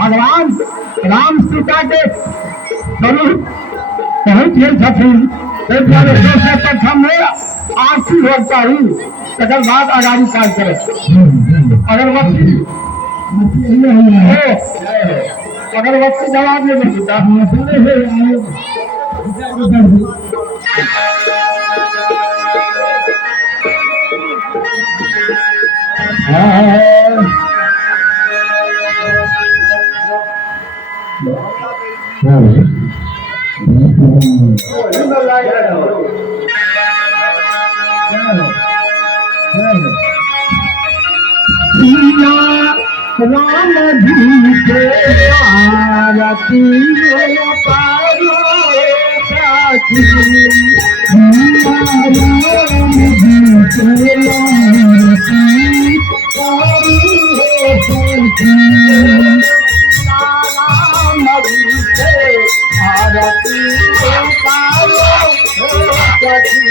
भगवान राम सीता के स्वरूप पहुंच गए सबसे प्रथम में आरती होता ही तकर बाद आगामी कार्य करे अगरबत्ती अगरबत्ती जवाब नहीं देता राम जी के आरती पारो साथी राम जी के आरती पारो साथी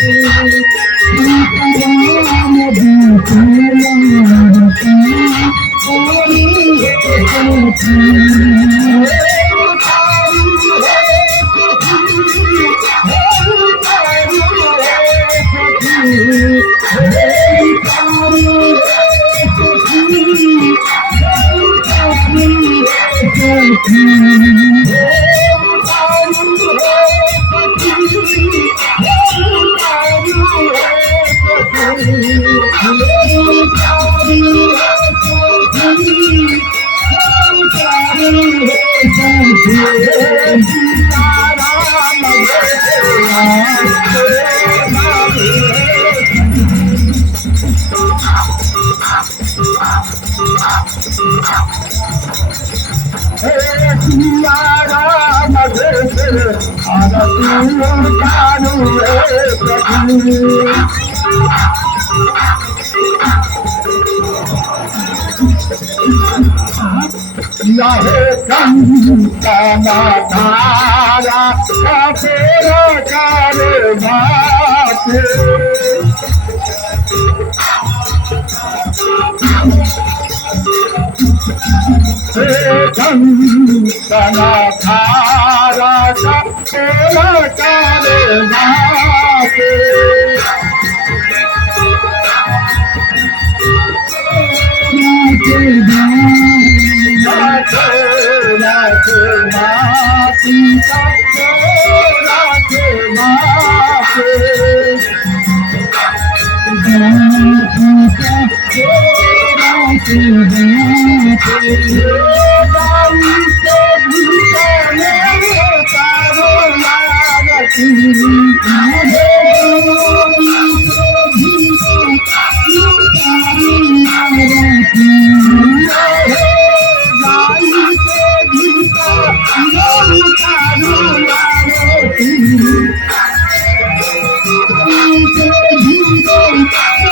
राम जी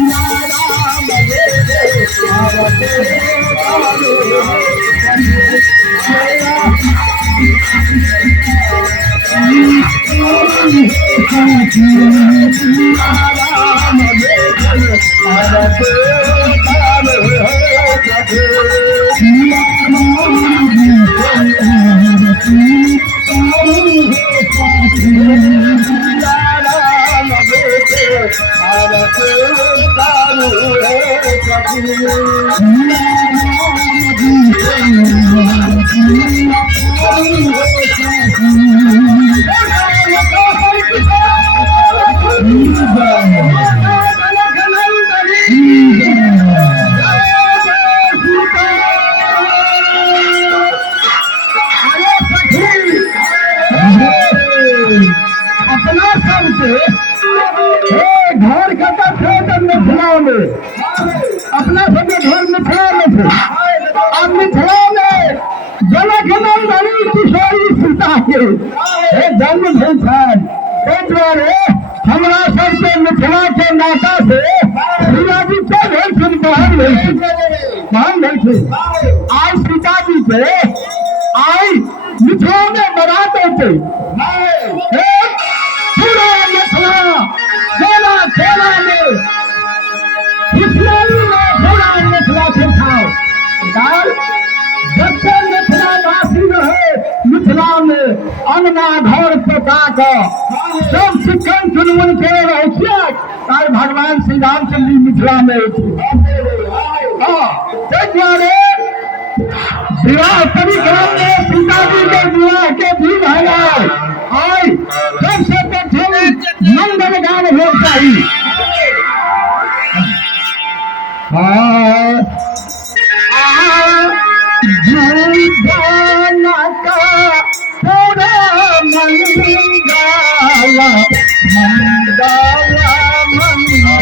के आरती पारो साथी राम जी के अपना नाम से घर का थे मिथिला में अपना सब घर मिथिला में थे। अब मिथिला में जनक नंदनी किशोरी सीता के जन्म भेल छनि। ताहि दुआरे हमरा सबके मिथिला के नाता से सीता जी के भेलखिन बहन भेलखिन बहन भेलखिन। आई सीता जी के आई मिथिला में बारात होते पूरा मिथिला खेला खेला में हिस्सेदारी में पूरा मिथिला के खाओ जब मिथिला वासी रहे मिथिला में अंगना घर पता सब चिकन चुनमुन के रहे तार भगवान श्री रामचंद्र जी मिथिला में विवाह परिक्रम में सीता जी के विवाह के दिन है आई सबसे प्रथम मंगल गान हो चाहिए। पूरा मंगला मंगला मंगला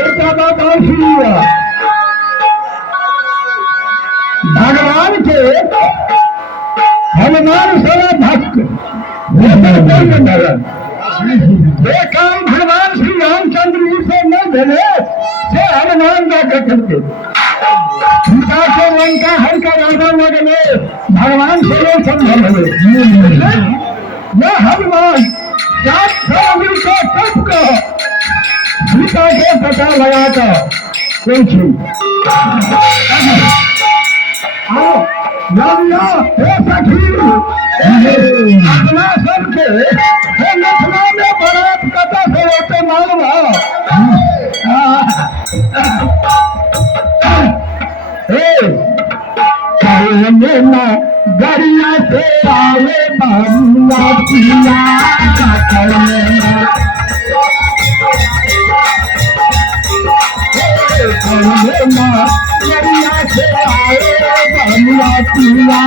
एक बात और सुनी भगवान के हनुमान सेवा भक्त ये काम भगवान श्री रामचंद्र जी से न भेले से हनुमान जाकर करते सीता से लंका हर का राजा न गए भगवान से नहीं संभव हुए यह हनुमान को कट को सीता के पता लगाकर पूछू अपना सबके लखनऊ में बरात कथा से होते मालूम गरिया से आए बाबुआ पिया गरिया से आए बाबुआ पिया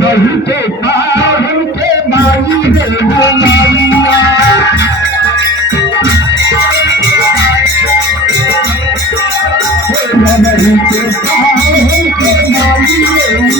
बही के पावन के माई रे मारिया बही के पावन के माई रे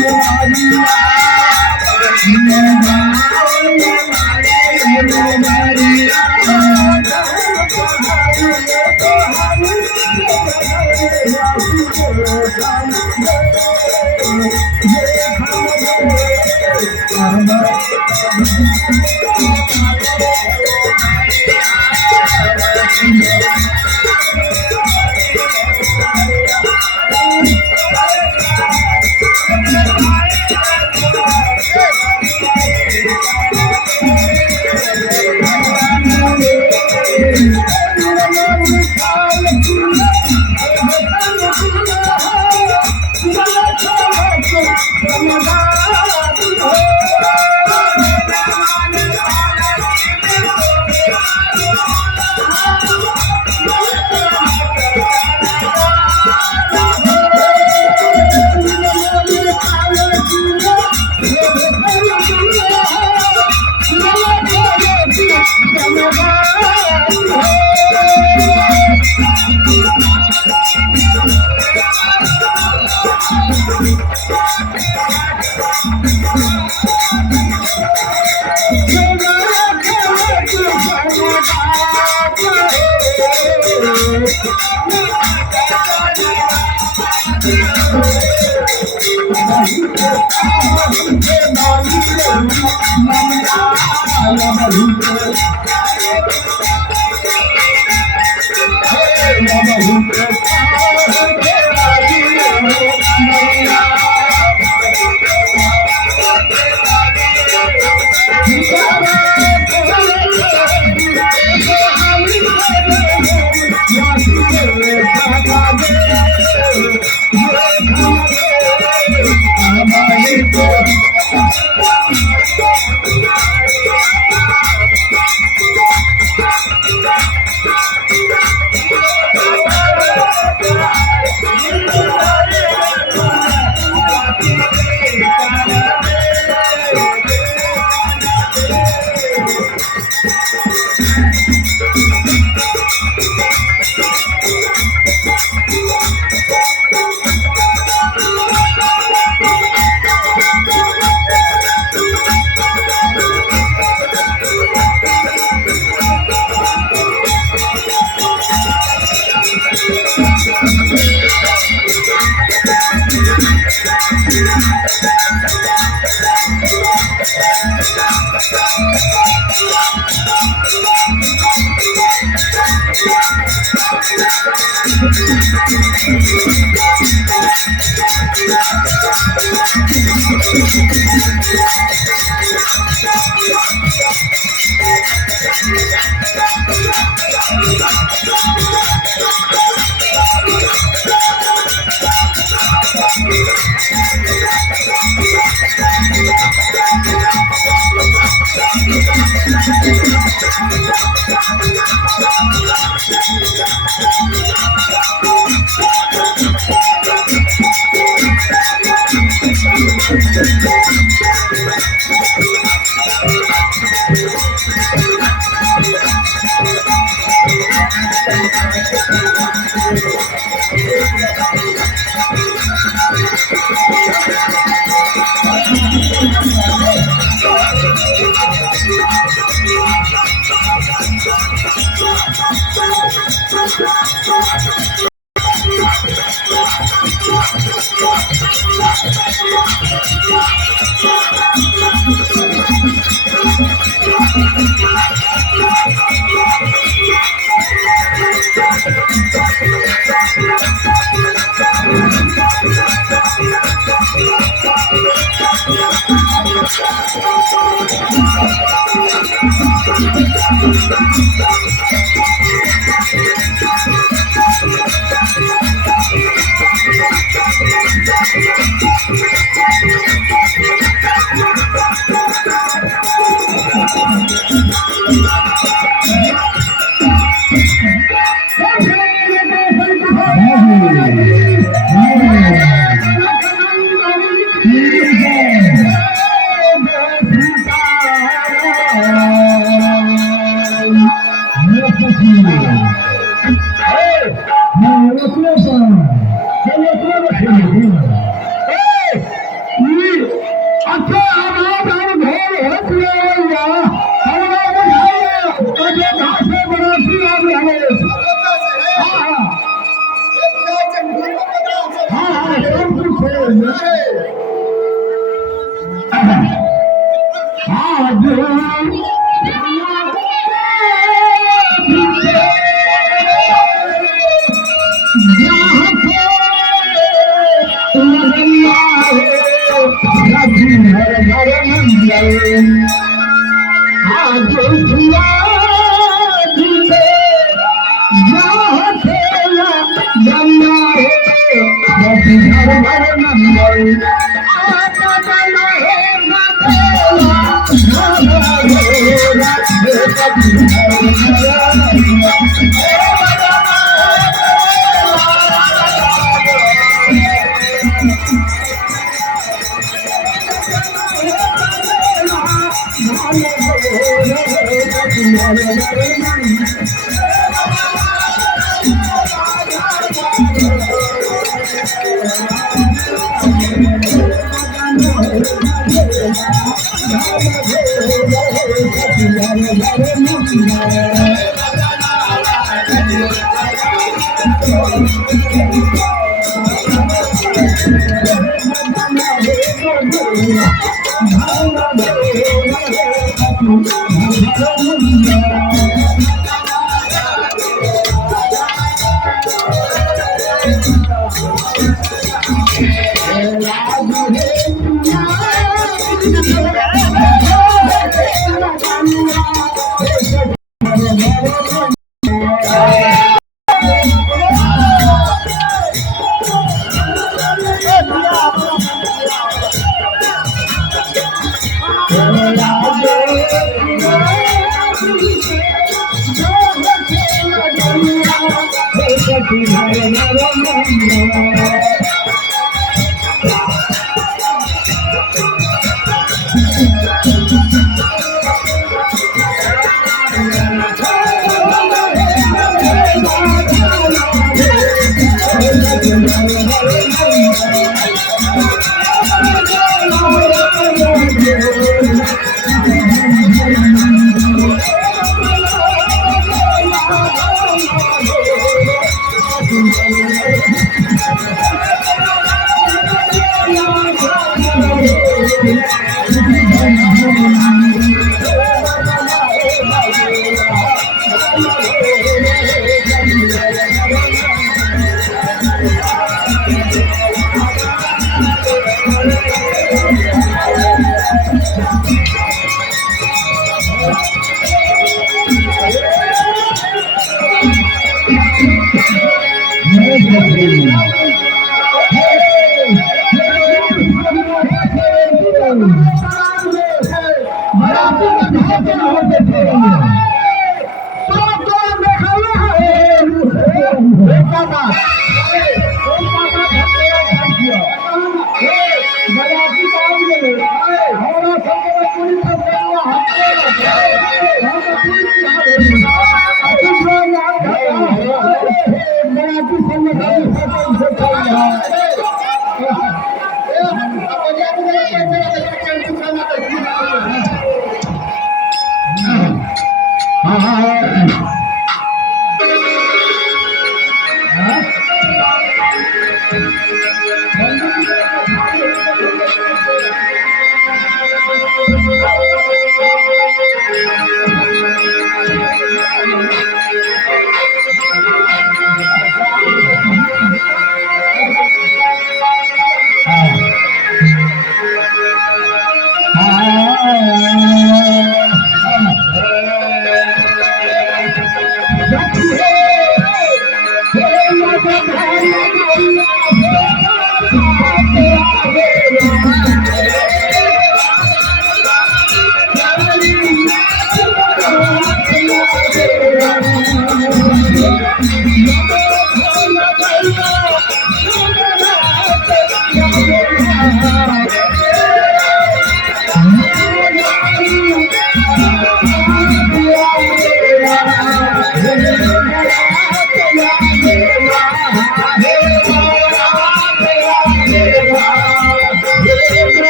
Yeah.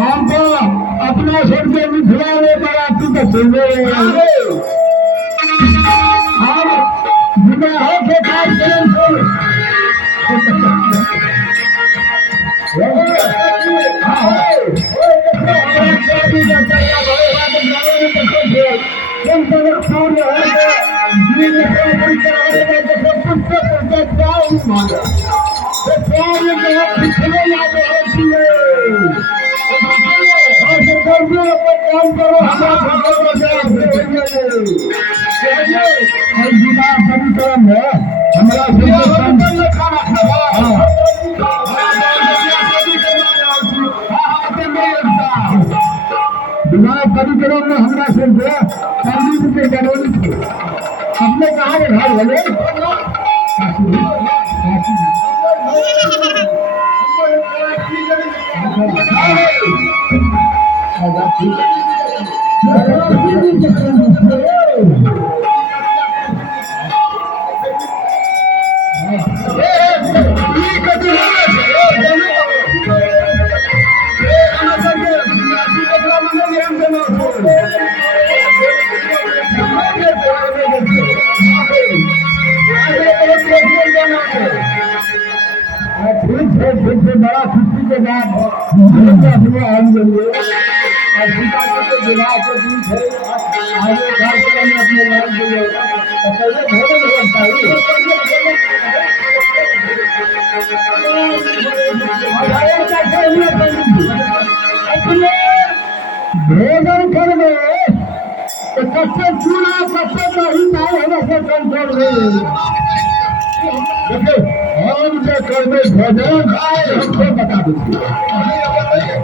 हमको अपना सबके मिथिला में बड़ा तू तो सुने हम विवाह के कार्यक्रम को विवाह कार्यक्रम में हमारा सिर्फ के जरूरी थे हमने कहा कि घर बोले बड़ा खुशी के बाद हम लोग और सीता के विवाह के दिन है आगे कार्यक्रम में अपने नाम दिए तो पहले भोजन लगता है भोजन करने तो सबसे चूड़ा सबसे नहीं पाए हमें कंट्रोल हम जो करने भोजन हमको बता दीजिए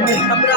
Hey,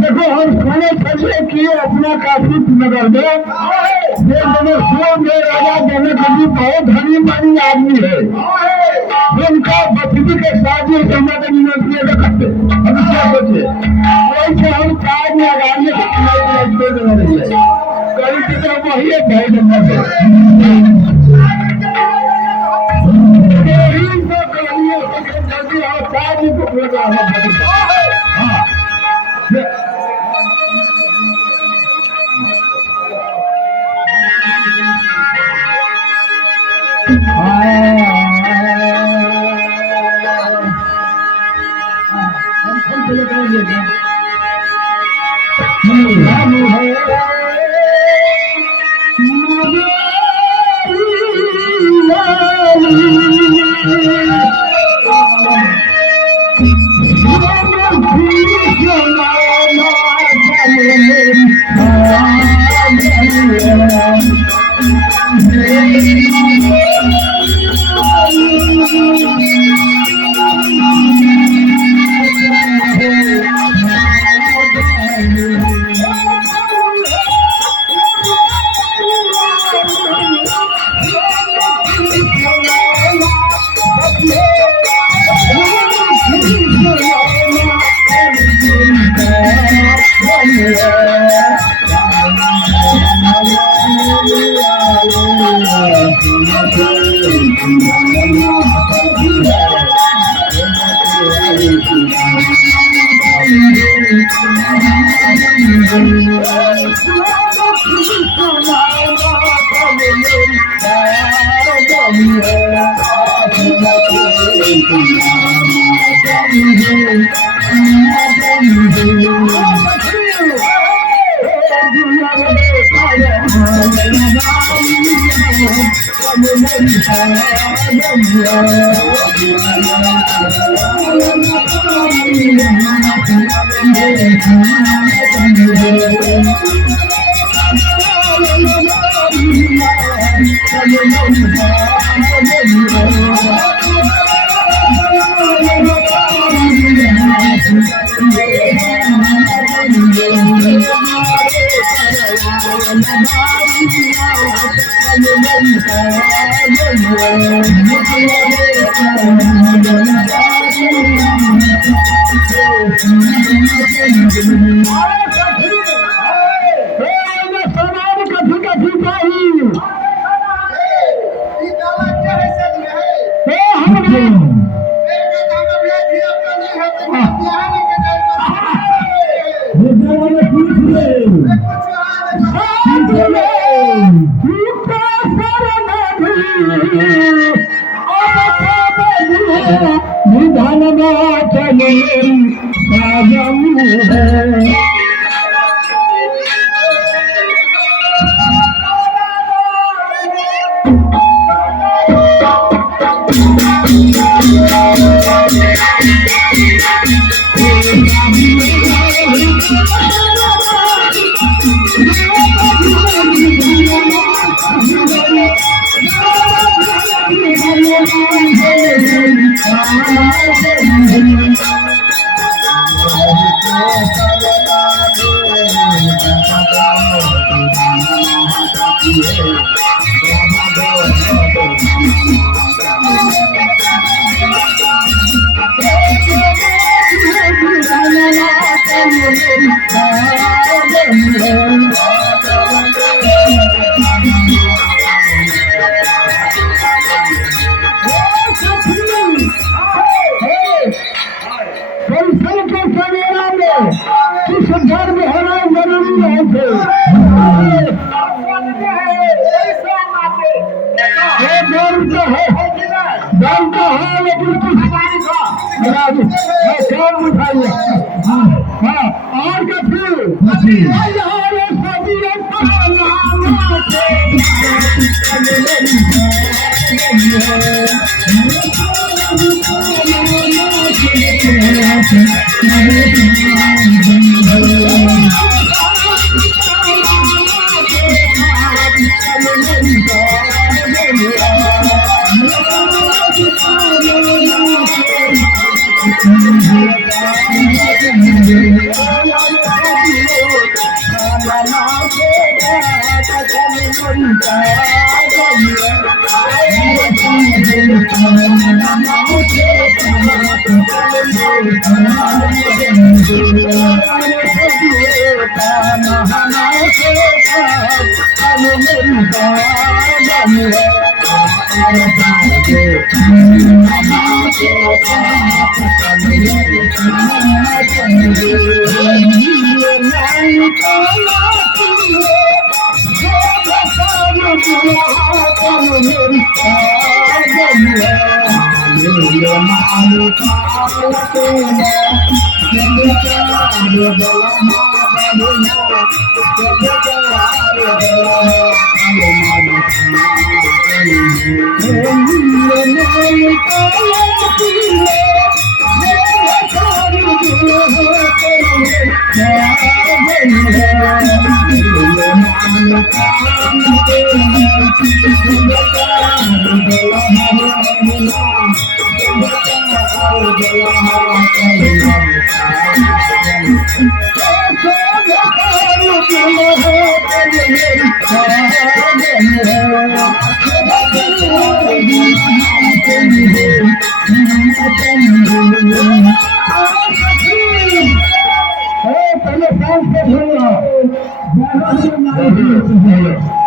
देखो हम खाने फैसले किए अपना काशी नगर में राजा जनक जी बहुत धनी मानी आदमी है। उनका बचपन के शादी करना तो नहीं करते। हम क्या सोचे वैसे हम चार में आगामी कहीं की तरफ वही है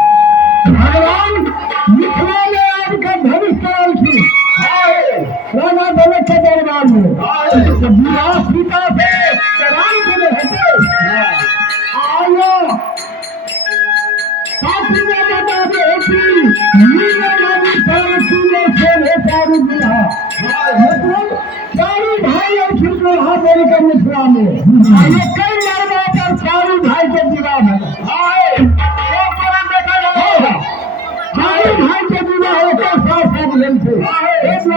भगवान मिथिला में आपका भविष्य थी राजा जनक के दरबार में विवाह सीता से राम के हटे आयो साथी में बता दे कि मीरा नदी पर तूने से सारू दिया मतलब चारू भाई और छुटो हाथ का मिथिला में ये कई लड़का पर चारू भाई के विवाह है भाई के विवाह एक साथ थे एक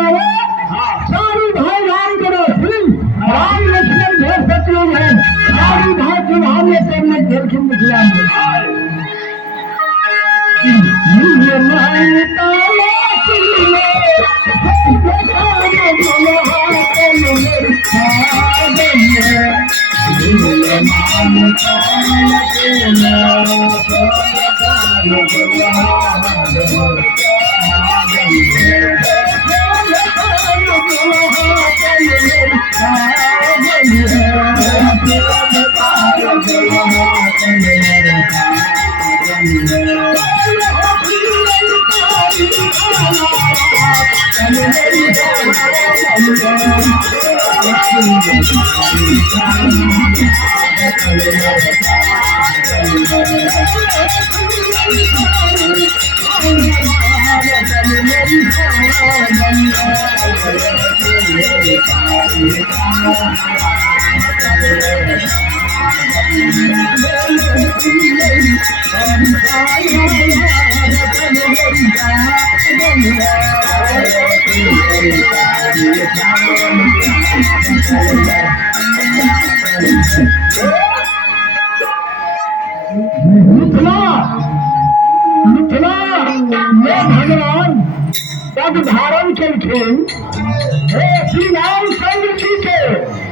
सारी भाई राम के राम लक्ष्मण भेज सकते हैं सारी भाई विवाह में करने दक्षिण मिथिला में भगवान पद धारण करके श्री रामचंद्र जी के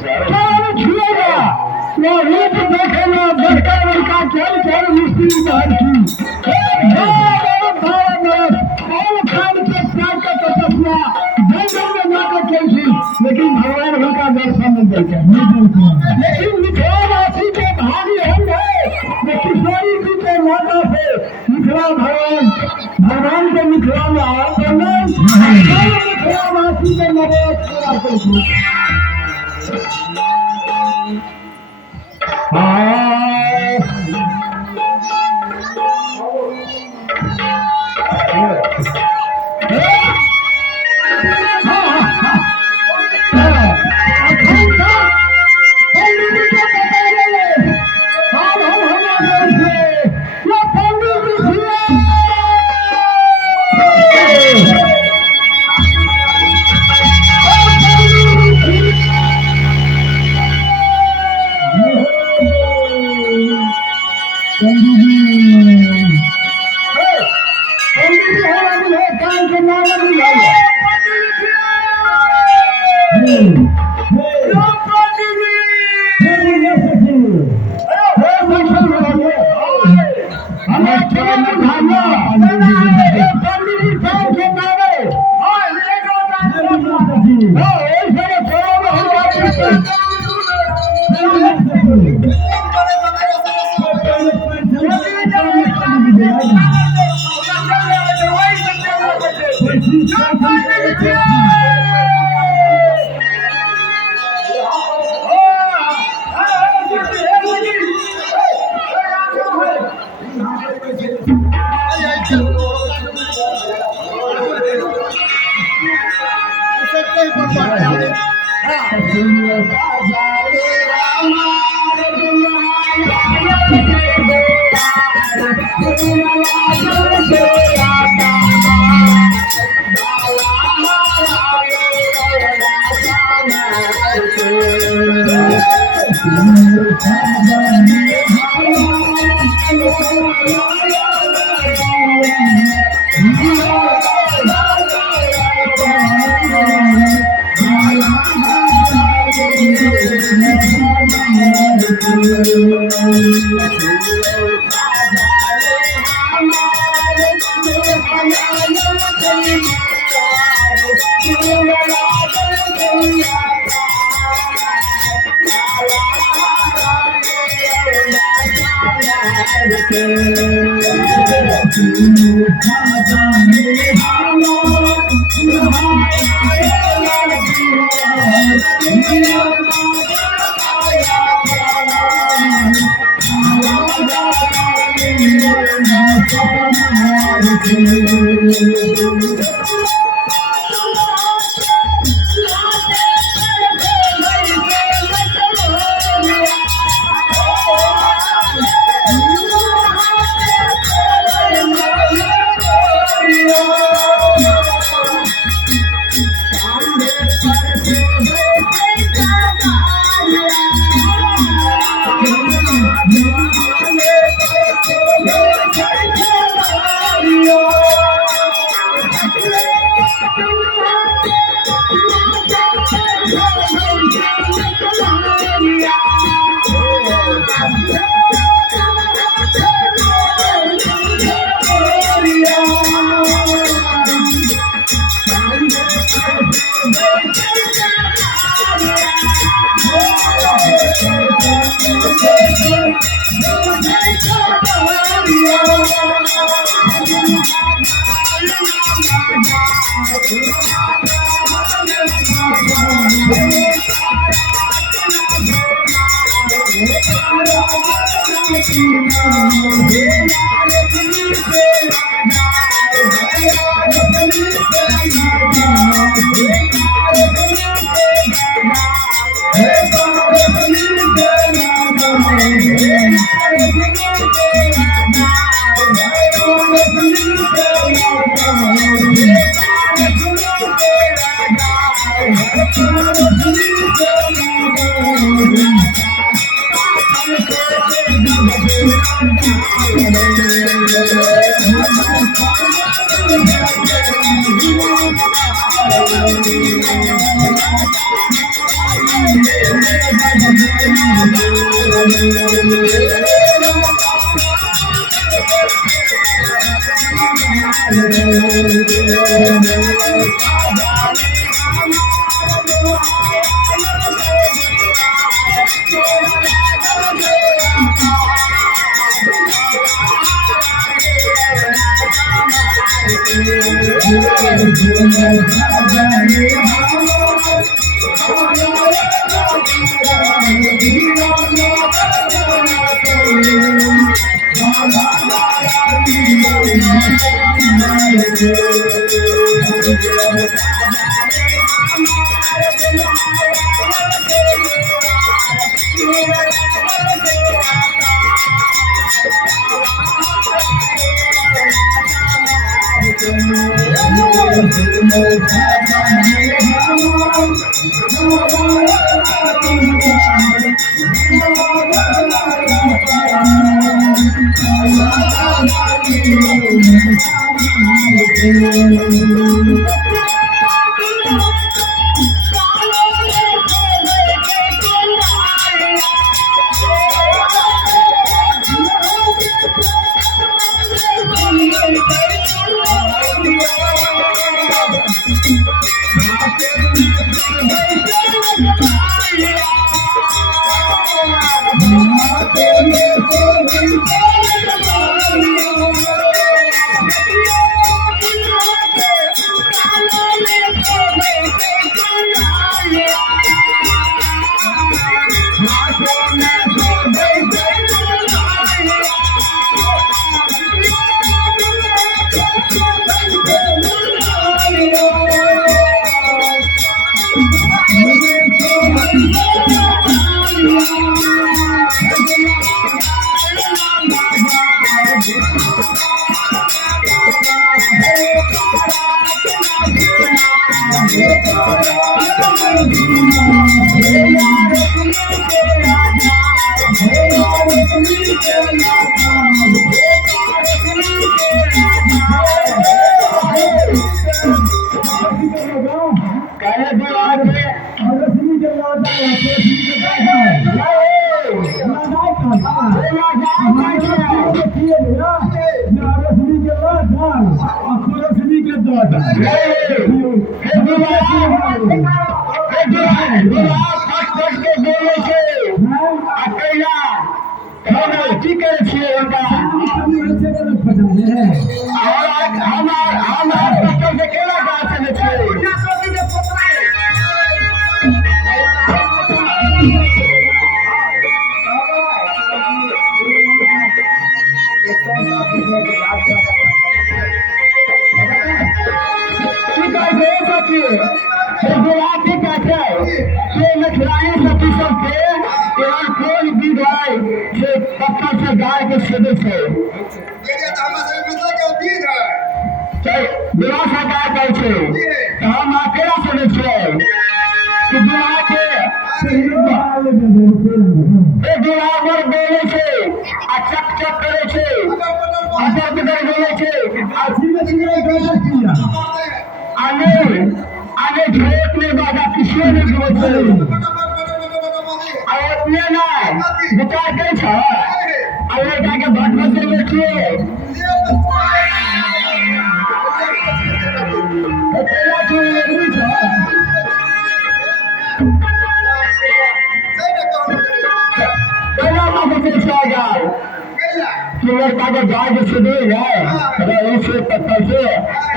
चरण छुएगा वो रूप देखेगा बड़का बड़का चल चल मिस्त्री बाहर की जंगल में जाकर चलती लेकिन भगवान उनका दर्शन नहीं देते लेकिन मिथिलावासी के भागी हम गए किशोरी जी के माता से मिथिला भगवान के मिथिला में आया तो मिथिलावासी के नरेश पूरा करती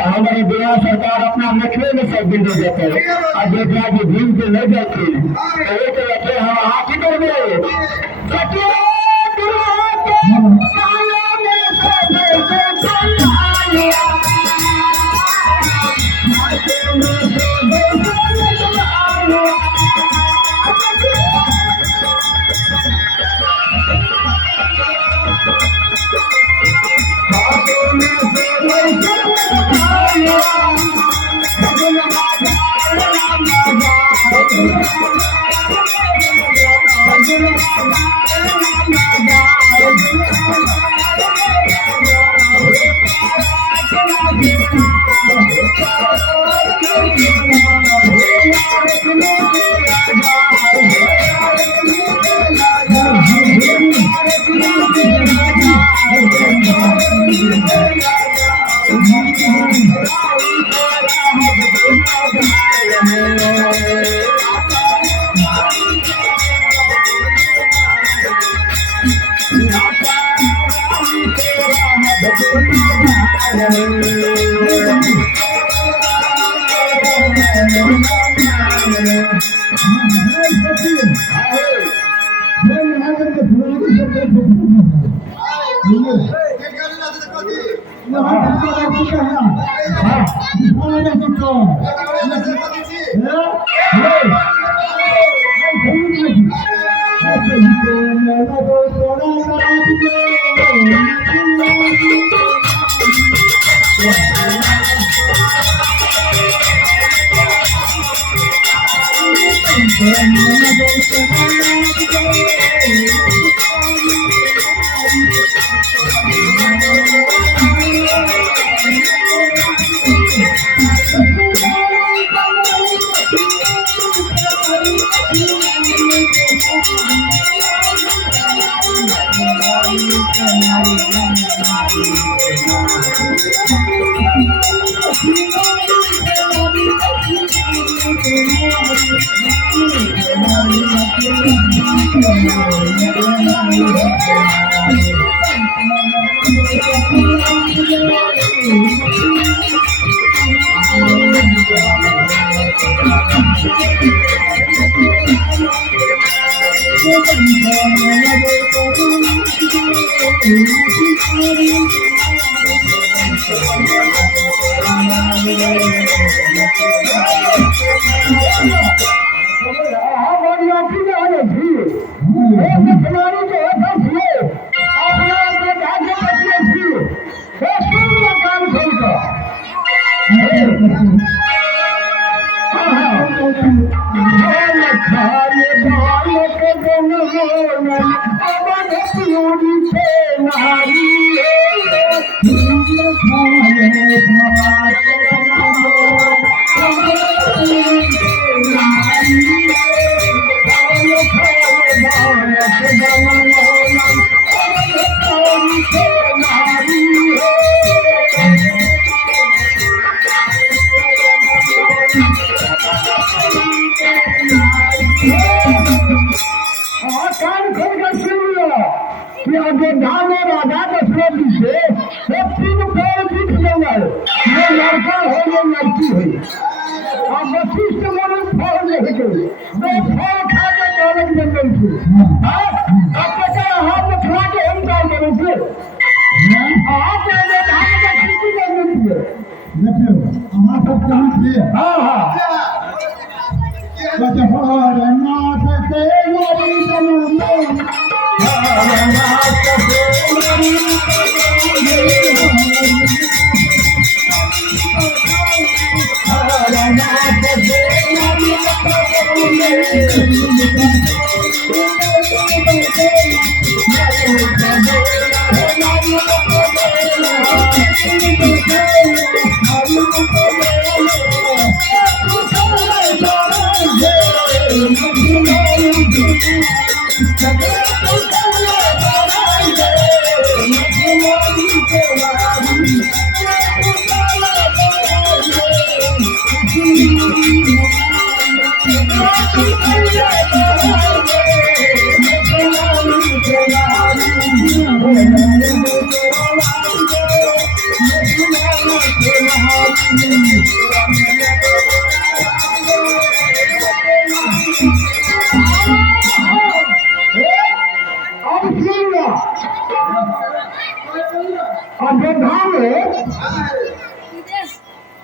हमारी बिहार सरकार अपना नखरे में सब दिन दे देते और देखा कि भीम के नहीं देती एक रखे हम हाथी कर दे Thank you.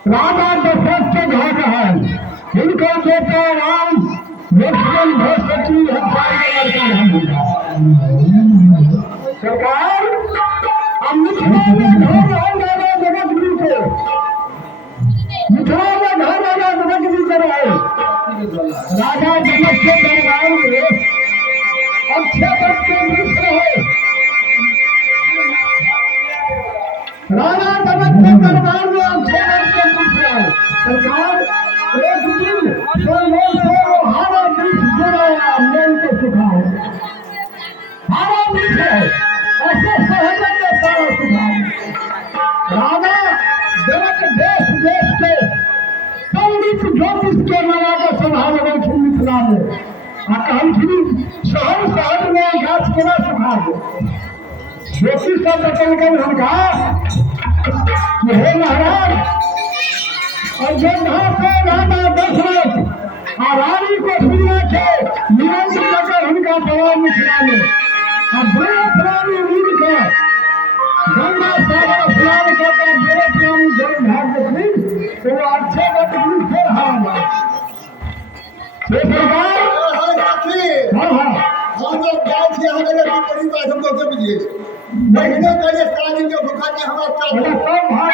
राजा दशरथ के घर है, इनका बेटा राम लक्ष्मण भरत सरकार मिथिला में घर राजा जनकपुर के मिथिला में घर राजा जनकपुर कर रहे राजा जनक के दरबार में अच्छे बच्चे मित्र है। राजा जनक के दरबार में अच्छे बच्चे मित्र है। सरकार एक दिन स्वयं से हारा वृक्ष गिराया मन को सुखाओ हारा वृक्ष है ऐसे सहजन में सारा सुखाओ। राजा जनक देश देश के पंडित ज्योतिष के मनागा स्वभाव रखी मिथिला में आकांक्षी शहर शहर में घास केना सुखा दो ज्योतिष का बचन कर हम कहा कि हे महाराज अयोध्या से राजा दशरथ और रानी को सुनने के निरंतर लेकर उनका जवाब मिथिला में ब्रह्म प्राणी वीर के गंगा सागर स्नान करके मेरे प्राणी जल भाग देखी तो वो अच्छे बदली से हारा सरकार महीने पहले सारी जो भूखा के हमारा सब भाग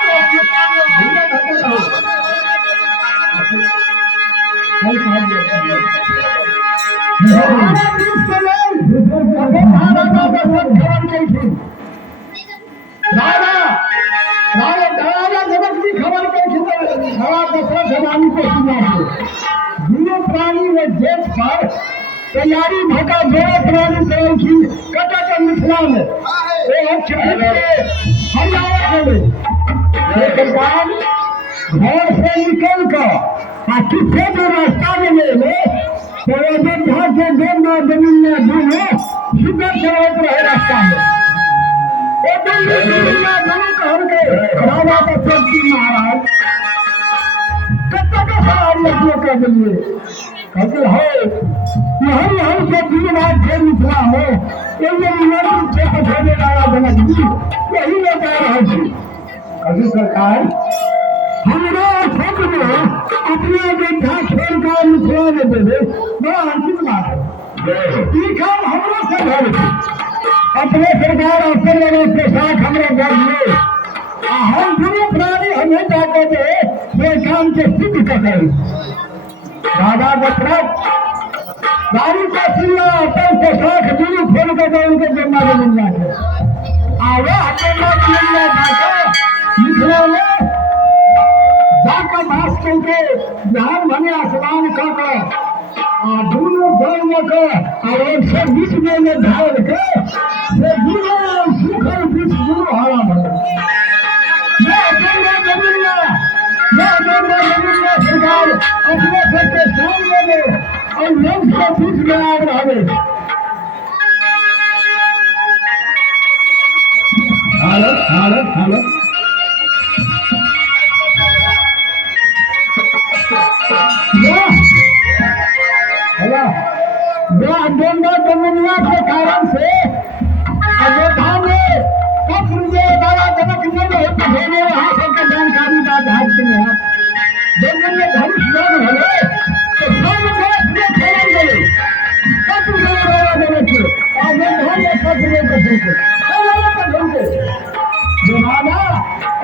प्राणी में देश पर तैयारी भगा जोड़े प्राणी से कटा मिथिला में घर से निकल कर किसी भी रास्ता में ले तो अयोध्या के देवना जमीन में दूनो सुगर चढ़ावत रहे रास्ता में राजा दशरथजी महाराज कत्ता का सवाल लड़कियों का दिए कहते है हम से तीन बार थे मिथिला में राजा जनक जी यही ले जा रहे थे कभी सरकार हमारा क्षेत्र में अपने बेटा खेल का मिथिला में दे दे बड़ा अंतिम बात है ये काम हमरो से भर अपने सरकार अवसर लगे के साथ हमारे घर में हम दोनों प्राणी हमें जाते थे ये काम के सिद्ध कर राजा दशरथ गाड़ी का सिल्ला अटल के साथ दोनों खोल कर दे उनके जन्मा में मिल जाते आवे हमें मिल जाते मिथिला में जाकर भाष करके ध्यान भने आसमान का दोनों दोनों का और एक से बीच में ढाल के से दोनों सुखर बीच दोनों हरा भरा सरकार अपने सबके सामने में और लोग से बीच में आ रहे हालत हालत हालत जमुनिया के कारण से अयोध्या में राजा जनक ने वहां सबके जानकारी जब में धनुष योग भले तो सब देश में फैल गए राजा जनक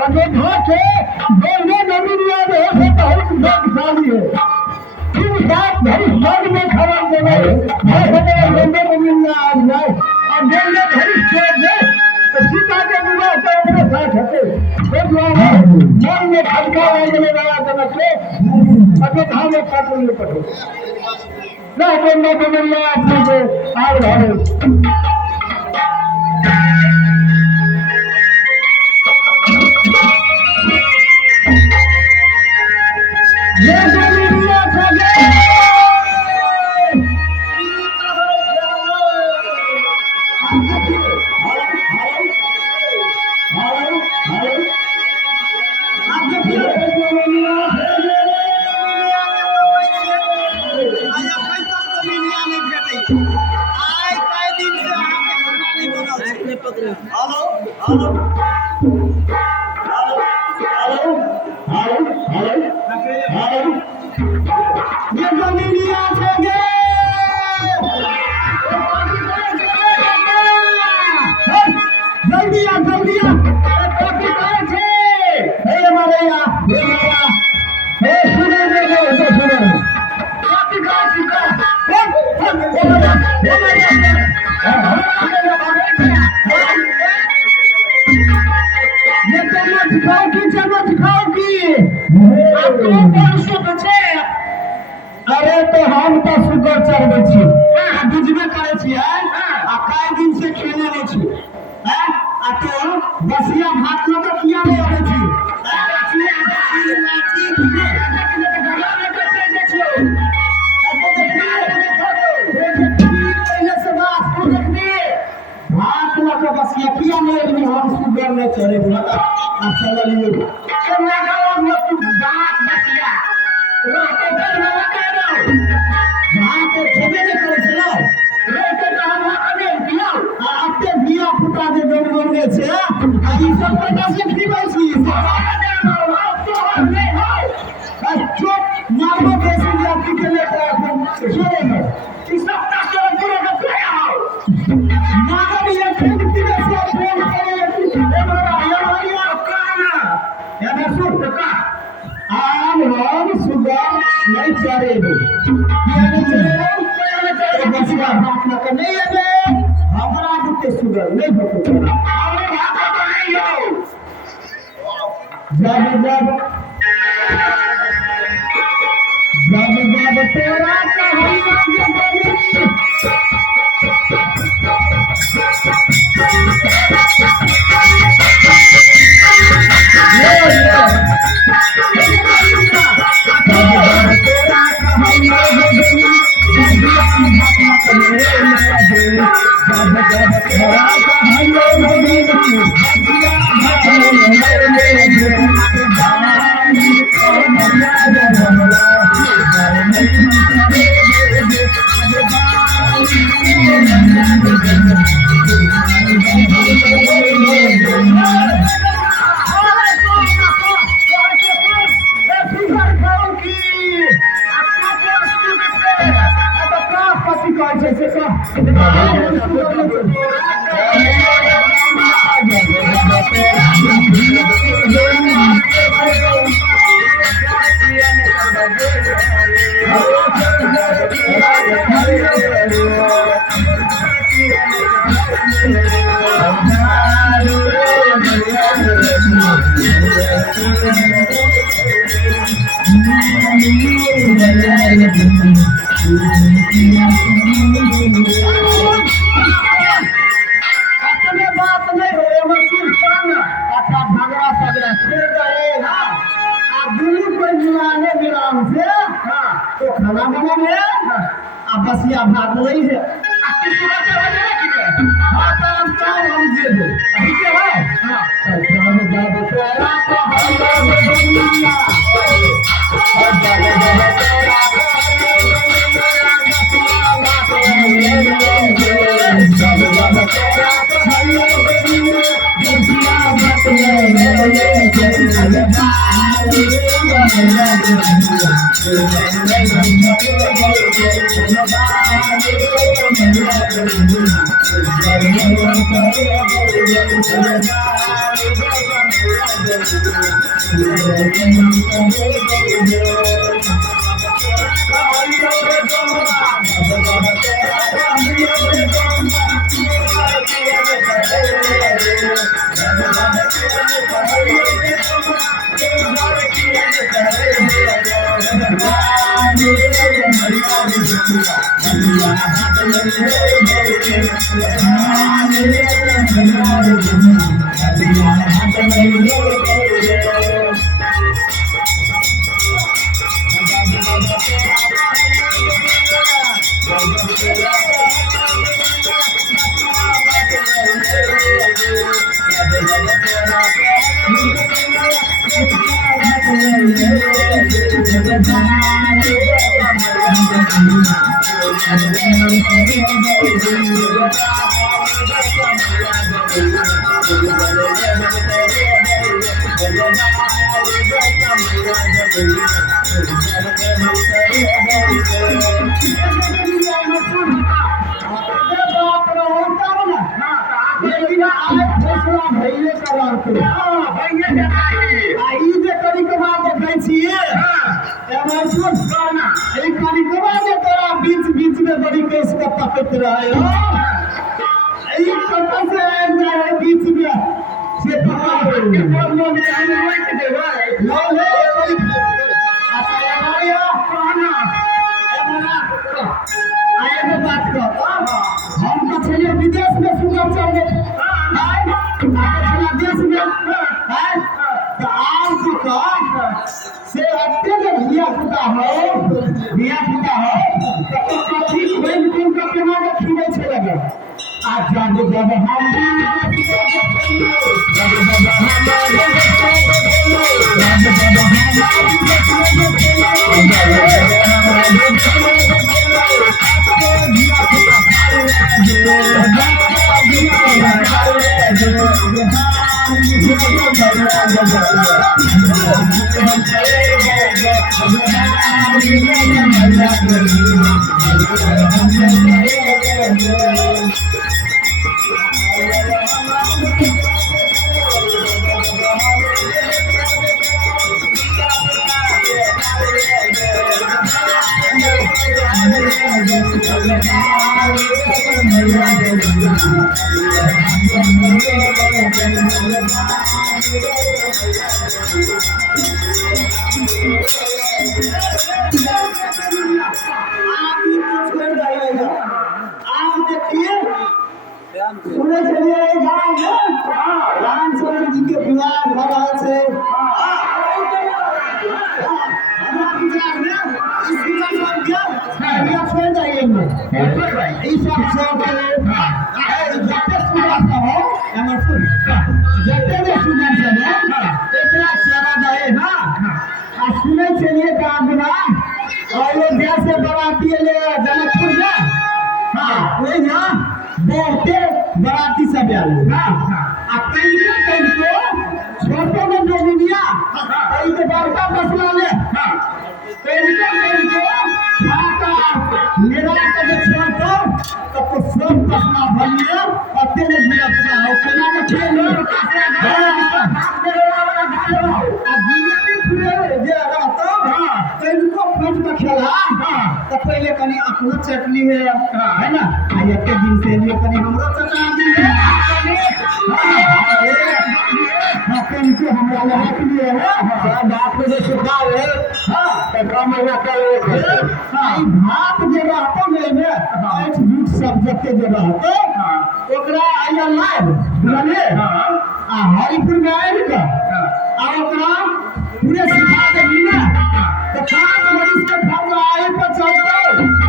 अयोध्या के दोनों जमीनिया में बहुत शक्तिशाली है धनुष में खड़ा सीता के विवाह के अपने साथ हटे मन में खटका लगने वाला जनक के अयोध्या में पत्र निकट हो अपने को आग भावे अरे तो हम तो सुगर चढ़बे छी बुझबे करे छी आ कई दिन से खेले नहीं छी आ तो बसिया भात लो के किया नहीं आवे छी भात लो के बसिया किया नहीं हम सुगर नहीं चढ़े आ चल लियो तो मैं गाँव में तू बात बसिया रात भर में वहाँ तो छबे नहीं करे चलो रोटे का हम आगे दिया आपके दिया फुटा दे दोनों में से आई सब पता से फ्री बैठी चुप मारो बेसी जाति के लिए छोड़े ना इस सब का चोर पूरा का क्या हो मारो ये फिर से फोन करे हमारा यार काना या ना सुन का आम हम सुगर नहीं चढ़े नहीं चढ़े बसिया बात न करने लगे हमारा बुते सुगर नहीं होते हमारे भाषा तो नहीं हो जब तेरा कहानी खाना बना में अब बसिया भात नहीं है किसी का चला जाए कि हां काम काम हम दे दो ठीक है हां तो काम जा बचाया तो हम दुनिया और बीच में बड़ी केस का पकड़ रहा है बीच में से बात कर हम पछले विदेश में सुनल चल गए देश में से हटते जो धिया पुता हो तो ठीक बन तुम का केना के खिले छे लगे आज जब हम सुने चलिए गाँव में रामचंद्र जी के विवाह भरा से सुने चलिए अयोध्या से बराती जनकपुर में यहाँ बहुते बराती सब आए आ कहीं छोटो में जो दुनिया कहीं तो बड़का मसला ले कहीं मेरा कभी छोटो तब तो सब मसला भलिए अकेले दिया पता हो केना के खेल खेला तो पहले कनी अपना चटनी है ना एक दिन से लिए कनी हमरो चटनी दी है को हमरा रख लिए है बात में सुखा है तो काम ना करे आई भात जे रहतो में आठ झूठ सब्जेक्ट के जे रहतो ओकरा आया लाइव बुझले आ हरिपुर में आयल का आ ओकरा पूरे सिखा दे मीना तो पांच मरीज के घर आए पर चलते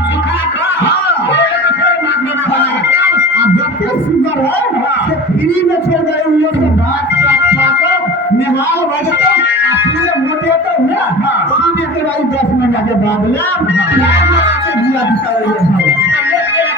सिखा खा अब जब तक सुगर है तो फ्री में छोड़ गए उन लोग से भात खाकर निहाल बजते पूरे मोटे तो ना काम एक बारी 10 मिनट के बाद ले के दिया दिता है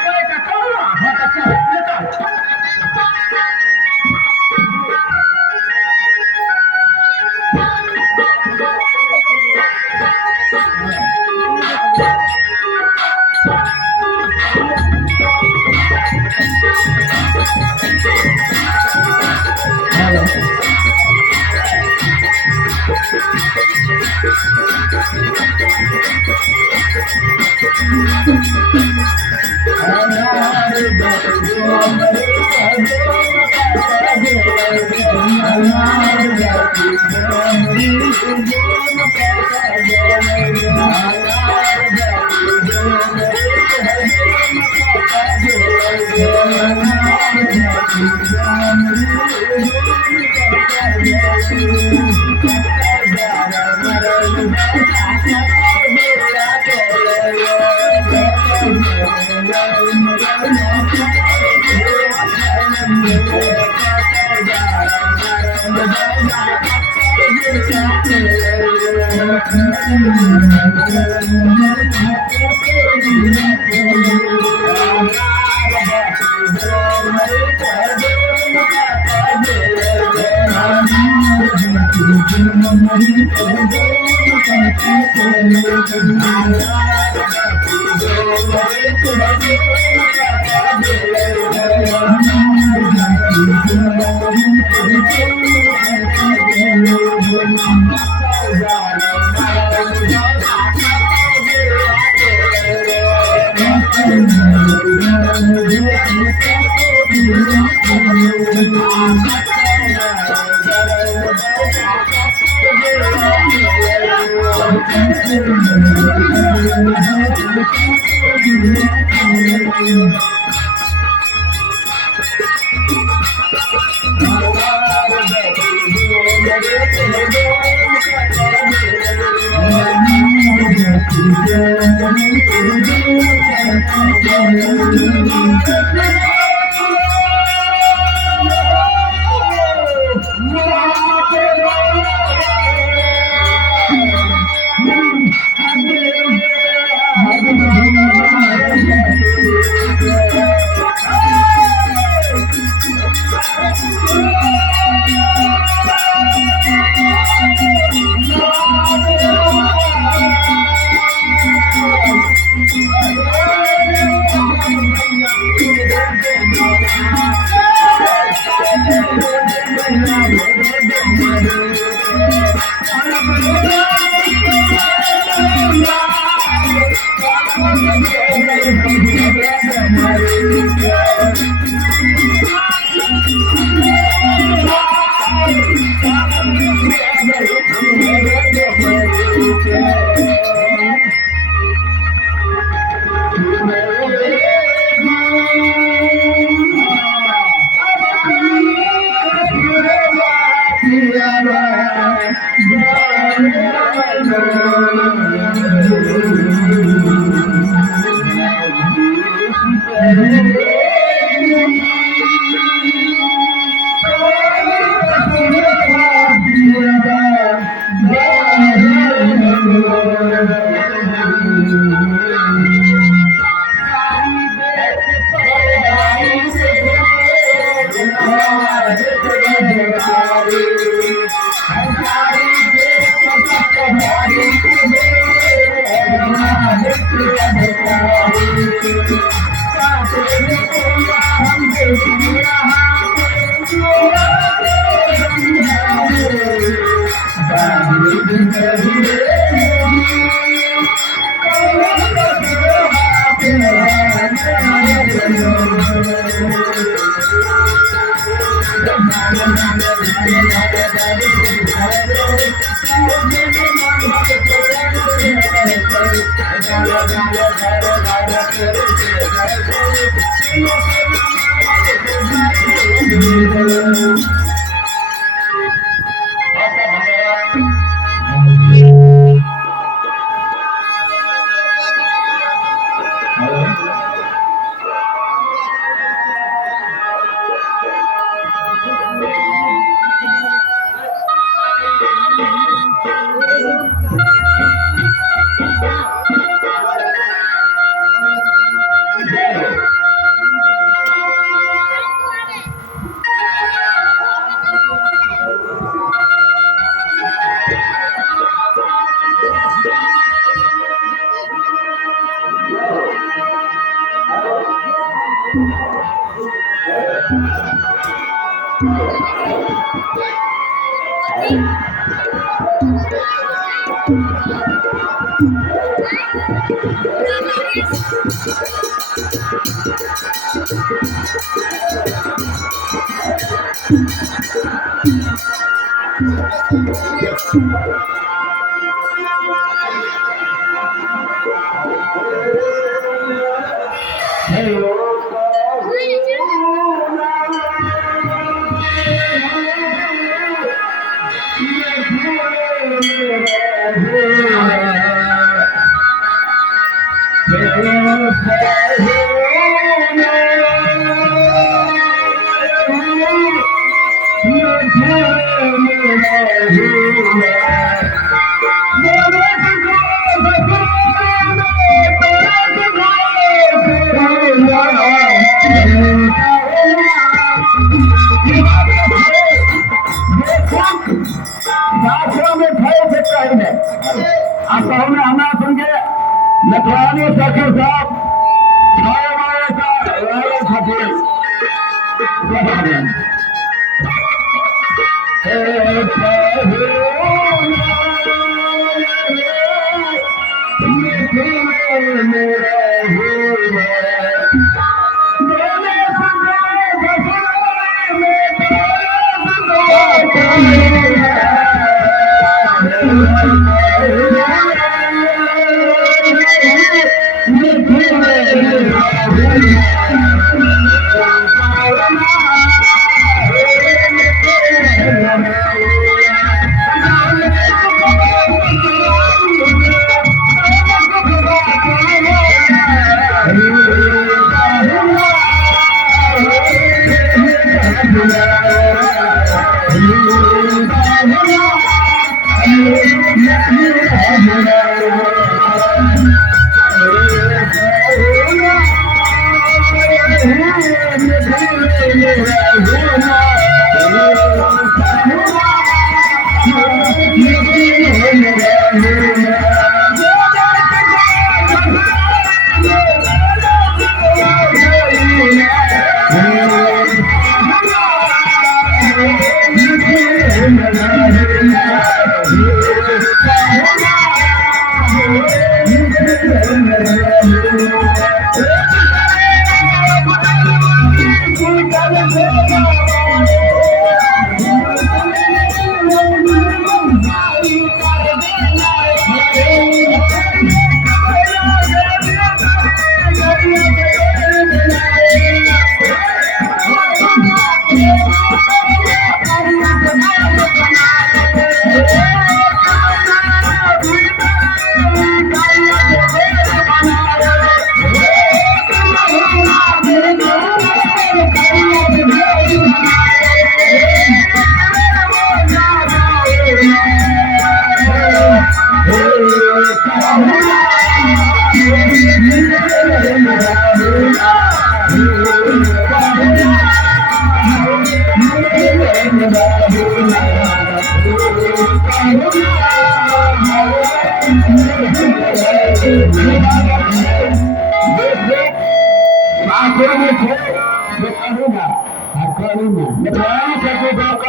नथवानी सखी साहब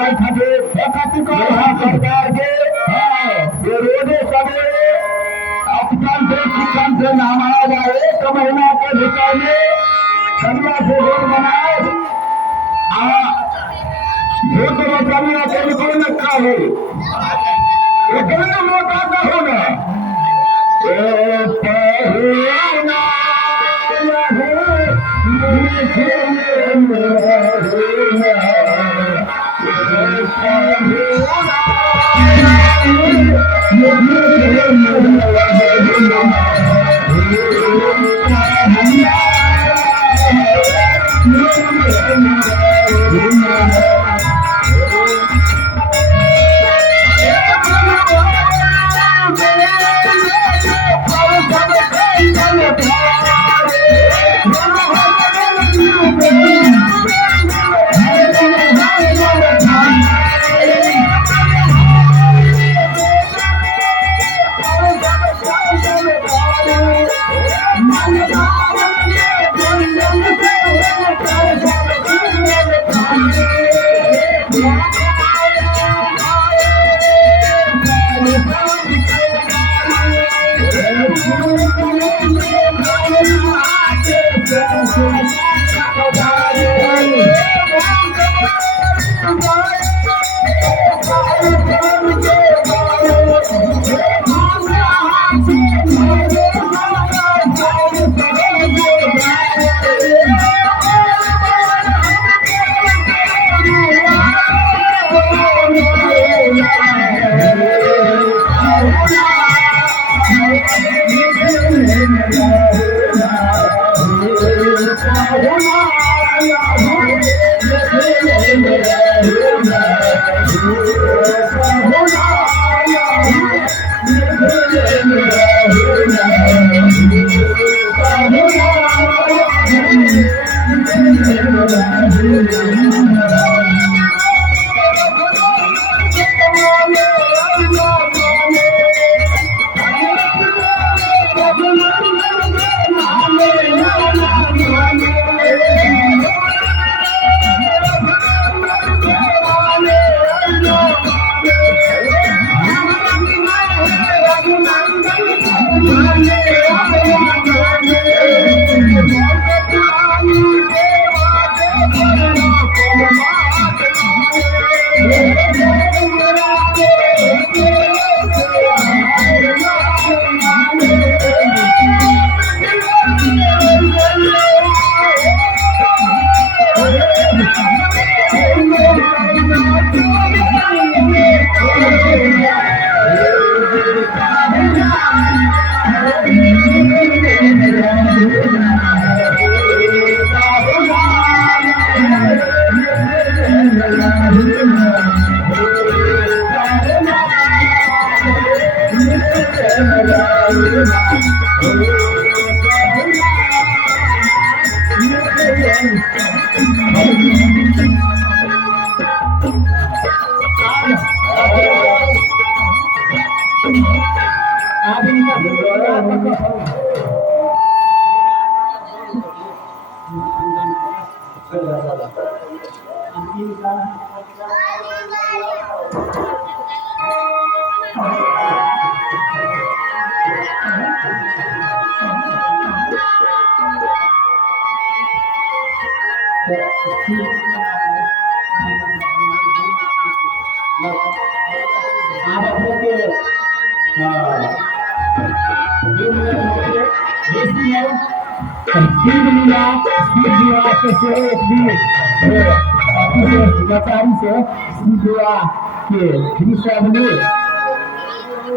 राय खातिर सरकार के रोजे सवेरे अपना नाम आया जाए 1 महीना के भीतर में से रोड बनाए भूत बचाने का कोई रखा हो लेकिन मौत आता होगा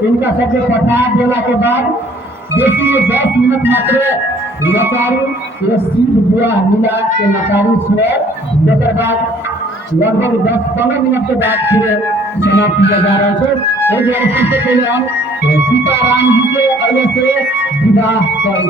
इनका सबके प्रसाद देने के बाद देसी में 10 मिनट मात्र नचारी ये सीध बुआ मिला के नचारी स्वर देकर बाद लगभग 10-15 मिनट के बाद फिर समाप्त किया जा रहा है। एक वर्ष से पहले हम सीताराम जी के अगले से विदा कर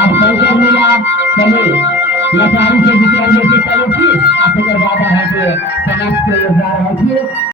आप शंकर मेला चले लसारी से विचार लेके चलो थी आप बाबा है समाज के जा रहे थे।